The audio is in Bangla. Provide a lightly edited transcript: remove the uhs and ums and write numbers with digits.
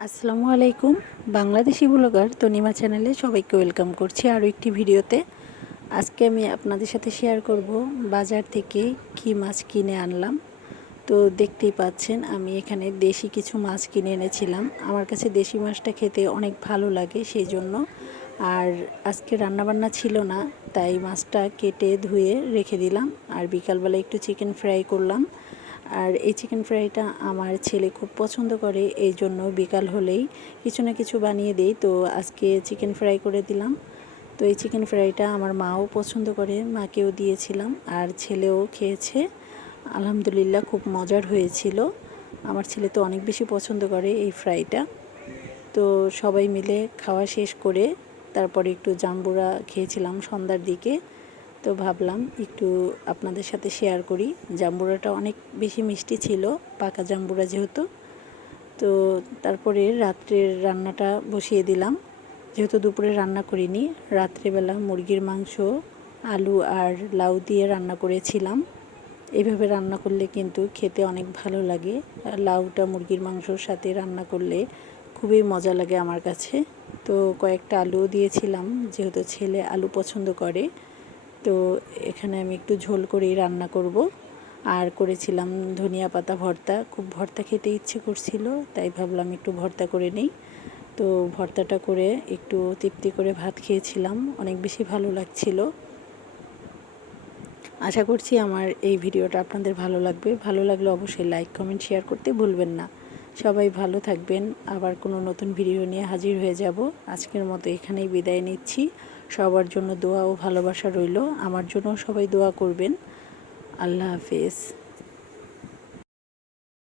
আসসালামু আলাইকুম। বাংলাদেশি ব্লগার তনিমা চ্যানেলে সবাইকে ওয়েলকাম করছি আরও একটি ভিডিওতে। আজকে আমি আপনাদের সাথে শেয়ার করব বাজার থেকে কী মাছ কিনে আনলাম। তো দেখতেই পাচ্ছেন আমি এখানে দেশি কিছু মাছ কিনে এনেছিলাম। আমার কাছে দেশি মাছটা খেতে অনেক ভালো লাগে, সেই জন্য। আর আজকে রান্নাবান্না ছিল না, তাই মাছটা কেটে ধুয়ে রেখে দিলাম। আর বিকালবেলা একটু চিকেন ফ্রাই করলাম। আর এই চিকেন ফ্রাইটা আমার ছেলে খুব পছন্দ করে, এই জন্য বিকাল হলেই কিছু না কিছু বানিয়ে দিই। তো আজকে চিকেন ফ্রাই করে দিলাম। তো এই চিকেন ফ্রাইটা আমার মাও পছন্দ করে, মাকেও দিয়েছিলাম, আর ছেলেও খেয়েছে। আলহামদুলিল্লাহ খুব মজার হয়েছিল। আমার ছেলে তো অনেক বেশি পছন্দ করে এই ফ্রাইটা। তো সবাই মিলে খাওয়া শেষ করে তারপরে একটু জাম্বুরা খেয়েছিলাম সন্ধ্যার দিকে। তো ভাবলাম একটু আপনাদের সাথে শেয়ার করি। জাম্বুরাটা অনেক বেশি মিষ্টি ছিল, পাকা জাম্বুরা যেহেতু। তো তারপরে রাত্রের রান্নাটা বসিয়ে দিলাম, যেহেতু দুপুরে রান্না করিনি। রাত্রেবেলা মুরগির মাংস, আলু আর লাউ দিয়ে রান্না করেছিলাম। এইভাবে রান্না করলে কিন্তু খেতে অনেক ভালো লাগে। লাউটা মুরগির মাংসর সাথে রান্না করলে খুবই মজা লাগে আমার কাছে। তো কয়েকটা আলুও দিয়েছিলাম, যেহেতু ছেলে আলু পছন্দ করে। তো এখানে আমি একটু ঝোল করেই রান্না করব। আর করেছিলাম ধনিয়া পাতা ভর্তা। খুব ভর্তা খেতে ইচ্ছে করছিল, তাই ভাবলাম একটু ভর্তা করে নিই। তো ভর্তাটা করে একটু তৃপ্তি করে ভাত খেয়েছিলাম, অনেক বেশি ভালো লাগছিল। আশা করছি আমার এই ভিডিওটা আপনাদের ভালো লাগবে। ভালো লাগলে অবশ্যই লাইক কমেন্ট শেয়ার করতে ভুলবেন না। সবাই ভালো থাকবেন। আবার কোনো নতুন ভিডিও নিয়ে হাজির হয়ে যাব। আজকের মতো এখানেই বিদায় নিচ্ছি। সবার জন্য দোয়া ও ভালোবাসা রইল। আমার জন্য সবাই দোয়া করবেন। আল্লাহ হাফেজ।